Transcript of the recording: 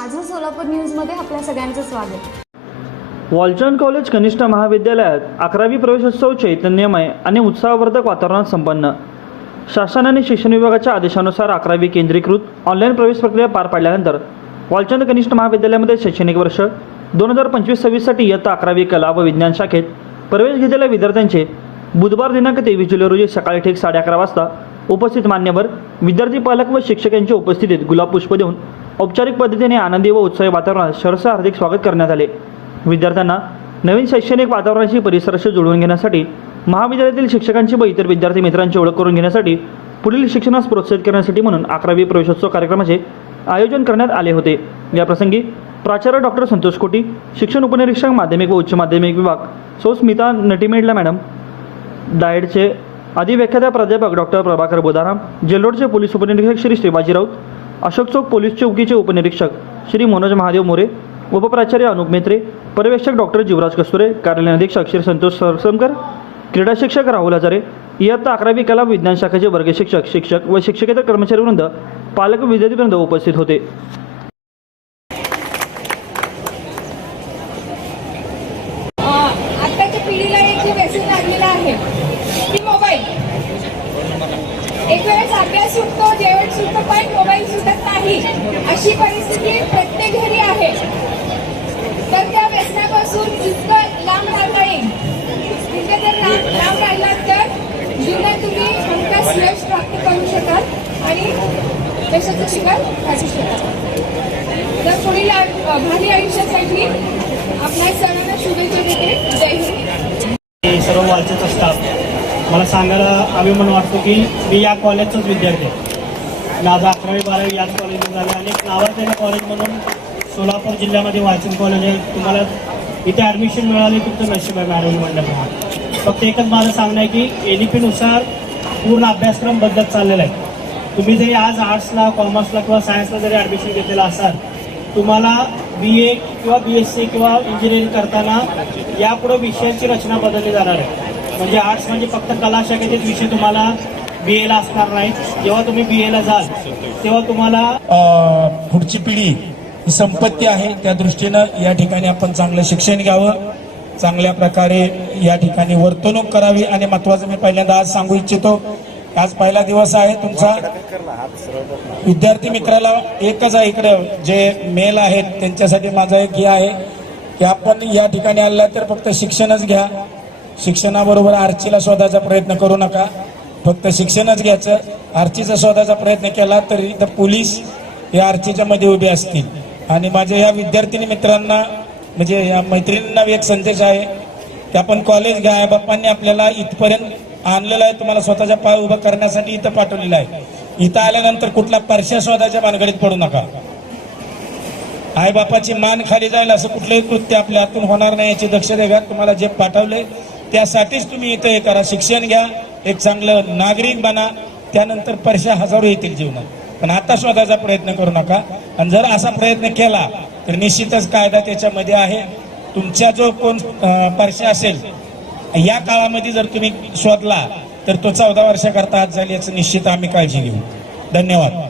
माझं सोलापूर न्यूजमध्ये आपल्या सगळ्यांचं स्वागत. वॉलचंद कॉलेज कनिष्ठ महाविद्यालयात अकरावी प्रवेशोत्सव चैतन्यमय आणि उत्साहवर्धक वातावरणात संपन्न. शासन आणि शिक्षण विभागाच्या आदेशानुसार अकरावी केंद्रीकृत ऑनलाईन प्रवेश प्रक्रिया पार पाडल्यानंतर वॉलचंद कनिष्ठ महाविद्यालयामध्ये शैक्षणिक वर्ष दोन हजार पंचवीस सव्वीससाठी इयत्ता अकरावी कला व विज्ञान शाखेत प्रवेश घेतलेल्या विद्यार्थ्यांचे बुधवार दिनांक तेवीस जुलै रोजी सकाळी ठीक साडे अकरा वाजता उपस्थित मान्यवर विद्यार्थी पालक व शिक्षक यांच्या उपस्थितीत गुलाब पुष्प देऊन औपचारिक पद्धतीने आनंदी व उत्साही वातावरणात शरस हार्दिक स्वागत करण्यात आले. विद्यार्थ्यांना नवीन शैक्षणिक वातावरणाशी परिसराशी जुळवून घेण्यासाठी महाविद्यालयातील शिक्षकांची व इतर विद्यार्थी मित्रांची ओळख करून घेण्यासाठी पुढील शिक्षणास प्रोत्साहित करण्यासाठी म्हणून अकरावी प्रवेशोत्सव कार्यक्रमाचे आयोजन करण्यात आले होते. याप्रसंगी प्राचार्य डॉक्टर संतोष कोटी शिक्षण उपनिरीक्षक माध्यमिक व उच्च माध्यमिक विभाग सौ. स्मिता नटीमेडला मॅडम डायडचे अधिव्याख्याता प्राध्यापक डॉक्टर प्रभाकर बोधाराम जेल्लोडचे पोलीस उपनिरीक्षक श्री श्रीबाजी राऊत अशोक चौक पोलीस चौकीचे उपनिरीक्षक श्री मनोज महादेव मोरे उपप्राचार्य अनुप मेत्रे पर्यवेक्षक डॉक्टर जीवराज कस्तुरे कार्यालय अधीक्षक श्री संतोष सरसमकर क्रीडा शिक्षक राहुल हजारे इयत्ता अकरावी कला विज्ञान शाखेचे वर्ग शिक्षक शिक्षक व शिक्षकेतर कर्मचारीवृंद पालक विद्यार्थीवृंद उपस्थित होते. पिढीला एक व्यसन आहे मोबाईल एक वेळेस अभ्यास सुटतो जेवण सुटतो पण अशी परिस्थिती प्रत्येक घरी आहे. तर त्या व्यसनापासून इतकं लांब राहता येईल. तिथे जर लांब राहिलात तर जीवनात तुम्ही हमखास यश प्राप्त करू शकाल आणि यशाचं शिकार काढू शकाल. तर पुढील भावी आयुष्यासाठी आपल्या सर्वांना शुभेच्छा देते. जय हिंद. सर्व वाचत असतात. मला सांगायला अभिमान वाटतो की मी या कॉलेजचाच विद्यार्थी आहे. माझा अकरावी बारावी याच कॉलेजमध्ये झाले. अनेक नावाजलेले कॉलेज म्हणून सोलापूर जिल्ह्यामध्ये वाचन कॉलेज आहे. तुम्हाला इथे ॲडमिशन मिळाली तुमचं नशीब आहे मॅडम मंडळ फक्त एकच माझं सांगणं आहे की एन ई पीनुसार पूर्ण अभ्यासक्रम बदलत चाललेला आहे. तुम्ही जरी आज आर्ट्सला कॉमर्सला किंवा सायन्सला जरी ॲडमिशन घेतलेलं असाल तुम्हाला बी ए किंवा बी एस सी किंवा इंजिनिअरिंग करताना यापुढे विषयांची रचना बदलली जाणार आहे. म्हणजे आर्ट्स म्हणजे फक्त कला शाखेचेच विषय तुम्हाला बी एला असणार नाही. जेव्हा तुम्ही बी एला जाल तेव्हा तुम्हाला पुढची पिढी ही संपत्ती आहे. त्या दृष्टीनं या ठिकाणी आपण चांगलं शिक्षण घ्यावं. चांगल्या प्रकारे या ठिकाणी वर्तणूक करावी. आणि महत्वाचं मी पहिल्यांदा आज सांगू इच्छितो आज पहिला दिवस आहे तुमचा. विद्यार्थी मित्राला एकच आहे इकडं जे मेल आहेत त्यांच्यासाठी माझा एक हे आहे की आपण या ठिकाणी आला तर फक्त शिक्षणच घ्या. शिक्षणाबरोबर आर्चीला शोधायचा प्रयत्न करू नका. फक्त शिक्षणच घ्यायचं. आर्चीचा शोधायचा प्रयत्न केला तर इथं पोलीस या आर्चीच्या मध्ये उभे असतील. आणि माझ्या या विद्यार्थिनी मित्रांना म्हणजे या मैत्रिणींना एक संदेश आहे की आपण कॉलेज घ्या बाप्पांनी आपल्याला इथपर्यंत आणलेलं आहे तुम्हाला स्वतःच्या पाय उभं करण्यासाठी इथं पाठवलेलं आहे. इथं आल्यानंतर कुठला परश्या शोधाच्या भानगडीत पडू नका. आई बापाची मान खाली जाईल असं कुठलंही कृत्य आपल्या हातून होणार नाही याची दक्षता घ्या. तुम्हाला जे पाठवले त्यासाठीच तुम्ही इथं हे करा. शिक्षण घ्या. एक चांगलं नागरिक बना त्यानंतर परशा हजारो येतील जीवनात. पण आता शोधायचा प्रयत्न करू नका. आणि जर असा प्रयत्न केला तर निश्चितच कायदा त्याच्यामध्ये आहे. तुमच्या जो कोण अं, परशा असेल या काळामध्ये जर तुम्ही शोधला तर तो चौदा वर्षाकरता आज झाली याचं निश्चित आम्ही काळजी घेऊ. धन्यवाद.